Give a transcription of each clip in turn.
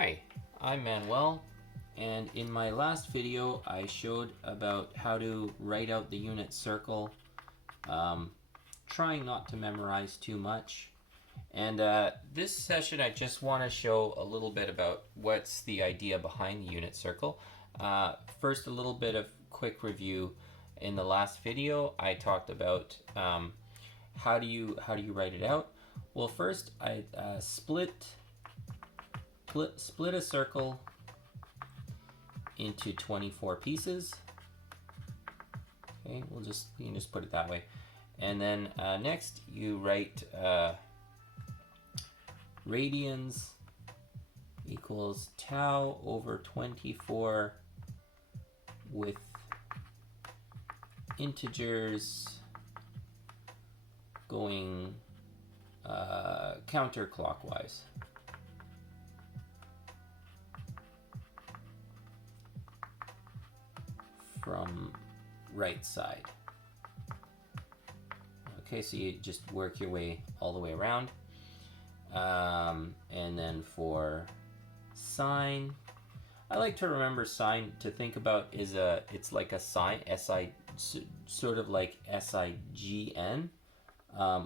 Hi, I'm Manuel, and in my last video I showed about how to write out the unit circle, trying not to memorize too much. And this session I just want to show a little bit about what's the idea behind the unit circle. First, a little bit of quick review. In the last video I talked about how do you write it out. Well, first I split a circle into 24 pieces. Okay, you can just put it that way. And then next you write radians equals tau over 24 with integers going counterclockwise. From right side. Okay, so you just work your way all the way around. And then for sine, I like to remember sine to think about is it's like a sine, SI, sort of like SIGN,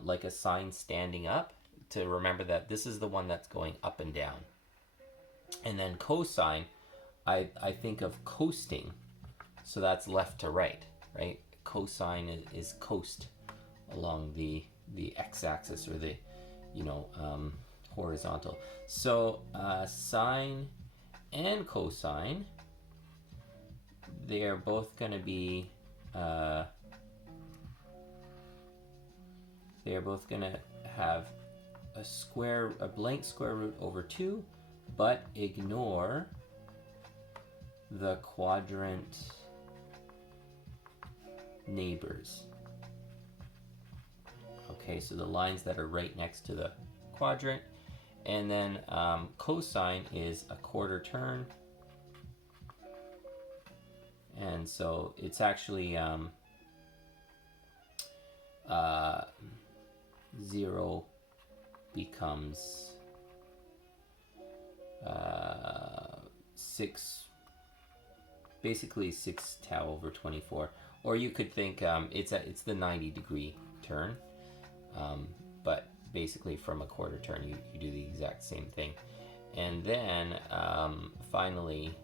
like a sine standing up, to remember that this is the one that's going up and down. And then cosine, I think of coasting. So that's left to right, right? Cosine is coast along the x-axis, or the horizontal. So sine and cosine, they are both going to be have a blank square root over 2, but ignore the quadrant neighbors. Okay, so the lines that are right next to the quadrant. And then cosine is a quarter turn, and so it's actually 0 becomes 6, basically 6 tau over 24. Or you could think it's the 90-degree turn, but basically from a quarter turn you do the exact same thing. And then finally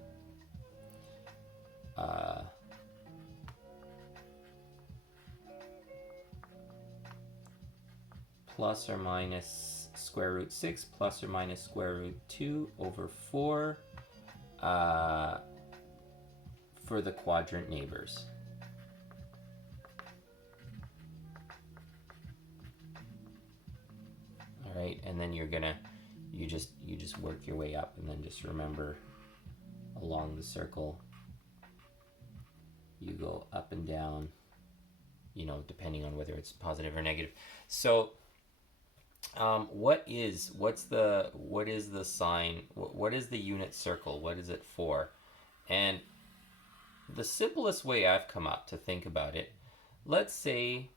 plus or minus square root 6 plus or minus square root 2 over 4 for the quadrant neighbors. All right, and then you just work your way up, and then just remember along the circle you go up and down, depending on whether it's positive or negative. So what is the sign? What is the unit circle? What is it for? And the simplest way I've come up to think about it, let's say,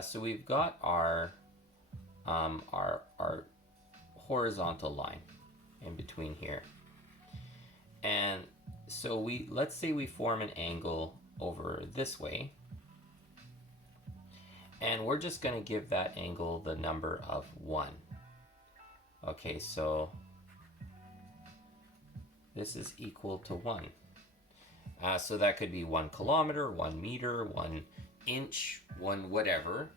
so we've got our horizontal line in between here, and so let's say we form an angle over this way, and we're just going to give that angle the number of 1. Okay, so this is equal to 1. So that could be 1 kilometer, 1 meter, 1 inch, 1 whatever.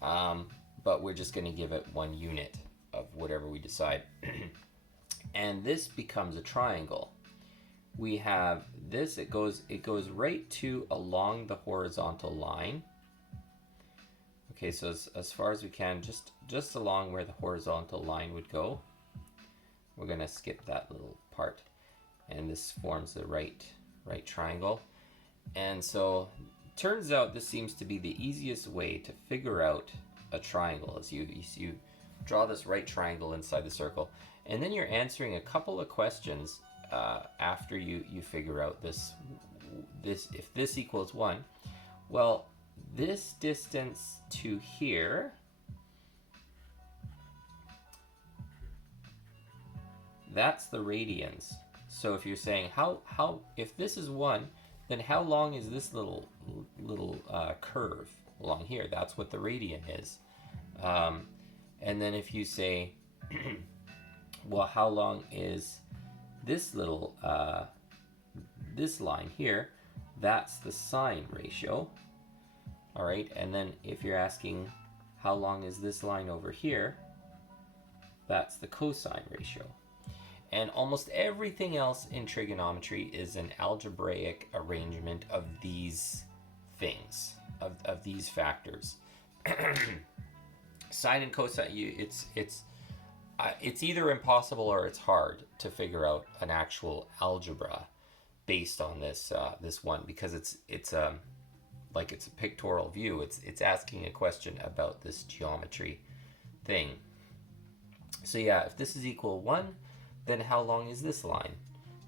But we're just going to give it 1 unit of whatever we decide. And this becomes a triangle. We have this, it goes right to along the horizontal line. Okay, so as far as we can, just along where the horizontal line would go. We're going to skip that little part. And this forms the right triangle. And so turns out this seems to be the easiest way to figure out a triangle, as you draw this right triangle inside the circle, and then you're answering a couple of questions after you figure out this if this equals 1. Well, this distance to here, that's the radians. So if you're saying if this is 1, then how long is this little curve along here? That's what the radian is. And then if you say, well, how long is this little this line here? That's the sine ratio. All right, and then if you're asking how long is this line over here, that's the cosine ratio. And almost everything else in trigonometry is an algebraic arrangement of these things, of these factors. Sine and cosine, it's either impossible or it's hard to figure out an actual algebra based on this this one, because it's like it's a pictorial view. It's asking a question about this geometry thing. So yeah, if this is equal 1, then how long is this line?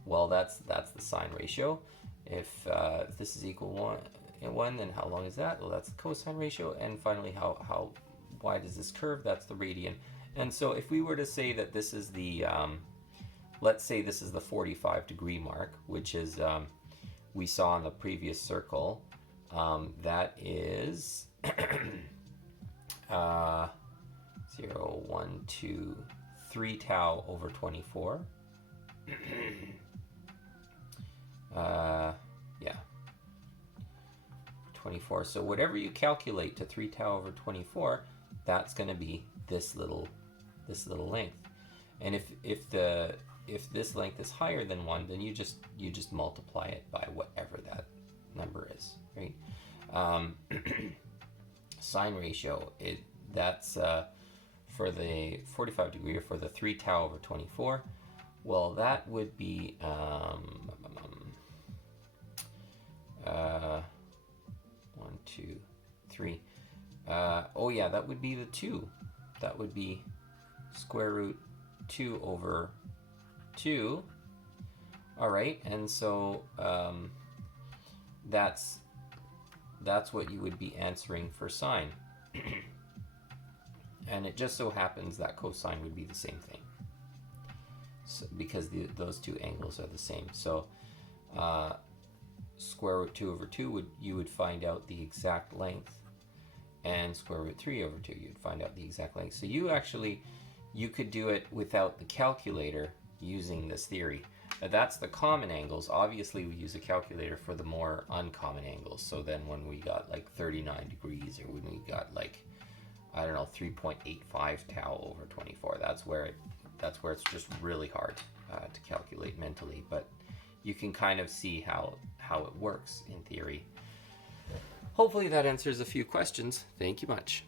Well, that's the sine ratio. If this is equal 1, then how long is that? Well, that's the cosine ratio. And finally, how wide is this curve? That's the radian. And so if we were to say that this is the, let's say this is the 45-degree mark, which is, we saw in the previous circle, that is 0, 1, 2, 3 tau over 24. Yeah, 24. So whatever you calculate to 3 tau over 24, that's going to be this little length. And if this length is higher than 1, then you just multiply it by whatever that number is, right? Sine ratio, that's for the 45-degree, or for the 3 tau over 24. Well, that would be 1, 2, 3. Oh yeah, that would be the 2. That would be square root 2 over 2. All right, and so that's what you would be answering for sine. And it just so happens that cosine would be the same thing, so, because those two angles are the same. So square root 2 over 2 you would find out the exact length, and square root 3 over 2 you'd find out the exact length. So you could do it without the calculator using this theory. That's the common angles. Obviously we use a calculator for the more uncommon angles. So then when we got like 39 degrees, or when we got like, I don't know, 3.85 tau over 24, that's where it's just really hard to calculate mentally. But you can kind of see how it works in theory. Hopefully that answers a few questions. Thank you much.